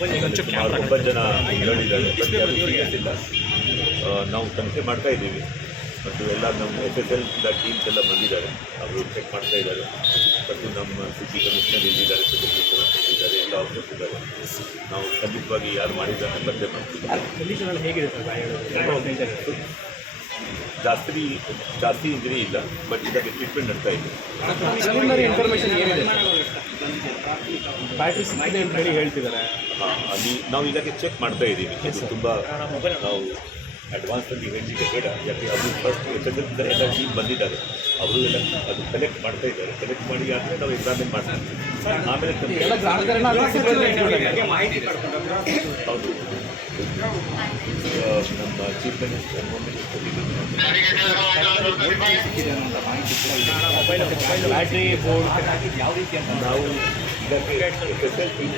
ಸುಮಾರು 9 ಜನ ಹೇಳಿದ್ದಾರೆ. ಬಟ್ ಯಾರೂ ಸೀರಿಯಸ್ ಇಲ್ಲ. ನಾವು ತನಿಖೆ ಮಾಡ್ತಾ ಇದ್ದೀವಿ ಮತ್ತು ಎಲ್ಲ ನಮ್ಮ SSL ಟೀಮ್ಸ್ ಎಲ್ಲ ಬಂದಿದ್ದಾರೆ. ಅವರು ಚೆಕ್ ಮಾಡ್ತಾ ಇದ್ದಾರೆ. ಮತ್ತು ನಮ್ಮ ಸಿಟಿ ಕಮಿಷನರ್ ಇಲ್ಲಿದ್ದಾರೆ, ಇದ್ದಾರೆ, ಎಲ್ಲ ಆಫೀಸರ್ಸ್ ಇದ್ದಾರೆ. ನಾವು ಖಂಡಿತವಾಗಿ ಯಾರು ಮಾಡಿದ್ದಾರೆ ಪತ್ತೆ ಮಾಡ್ತೀವಿ. ಹೇಗಿದೆ ಸರ್? ಜಾಸ್ತಿ ಇಂಜರಿ ಇಲ್ಲ, ಬಟ್ ಇದಕ್ಕೆ ಟ್ರೀಟ್ಮೆಂಟ್ ನಡ್ತಾ ಇದೆ. ಇನ್ಫಾರ್ಮೇಷನ್ ಏನಿದೆ ಬ್ಯಾಟ್ರಿ ಸಿಕ್ಕಿದೆ ಅಂತ ಹೇಳಿ ಹೇಳ್ತಿದ್ದಾರೆ. ಅಲ್ಲಿ ನಾವು ಇದಕ್ಕೆ ಚೆಕ್ ಮಾಡ್ತಾ ಇದ್ದೀವಿ. ಇದು ತುಂಬ ನಾವು ಅಡ್ವಾನ್ಸಲ್ಲಿ ಹೇಳಲಿಕ್ಕೆ ಬೇಡ. ಯಾಕೆ ಅದು ಫಸ್ಟ್ SSL ಎಲ್ಲ ಟೀಮ್ ಬಂದಿದ್ದಾರೆ. ಅವರು ಎಲ್ಲ ಅದು ಕಲೆಕ್ಟ್ ಮಾಡ್ತಾ ಇದ್ದಾರೆ. ಕಲೆಕ್ಟ್ ಮಾಡಿ ಆದಮೇಲೆ ನಾವು ಎಕ್ಸಾಮಿನ್ ಮಾಡ್ತೀವಿ. ಆಮೇಲೆ ಹೌದು, ನಮ್ಮ ಚೀಫ್ ಮಿನಿಸ್ಟರ್ ಬ್ಯಾಟ್ರಿ ಬೋರ್ಡ್ ಯಾವ ರೀತಿ ಅಂತ ನಾವು ಇದಕ್ಕೆ SSL ಟೀಮ್